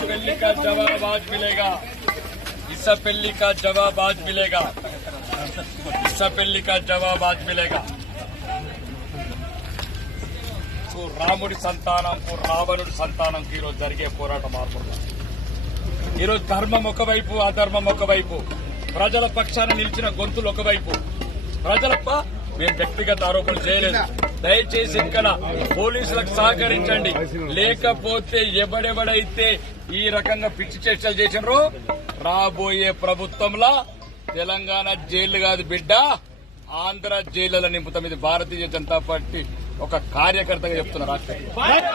पेल्ली का जवाब आज मिलेगा, इस पेल्ली का जवाब आज मिलेगा, इस पेल्ली का जवाब आज मिलेगा। రాముడి సంతానంకు రావణుడి సంతానంకి ఈరోజు జరిగే పోరాటం మార్పుగా ఈరోజు ధర్మం ఒకవైపు, అధర్మం ఒకవైపు, ప్రజల పక్షాన నిలిచిన గొంతులు ఒకవైపు. ప్రజలప్ప మేము వ్యక్తిగత ఆరోపణలు చేయలేదు. దయచేసి ఇక్కడ పోలీసులకు సహకరించండి. లేకపోతే ఎవడెవడైతే ఈ రకంగా పిచ్చి చేష్టలు చేసినారో రాబోయే ప్రభుత్వంలో తెలంగాణ జైలు కాదు బిడ్డ, ఆంధ్ర జైళ్ల నింపుతాం. ఇది భారతీయ జనతా పార్టీ ఒక కార్యకర్తగా చెప్తున్న రాష్ట్రం. వాయిస్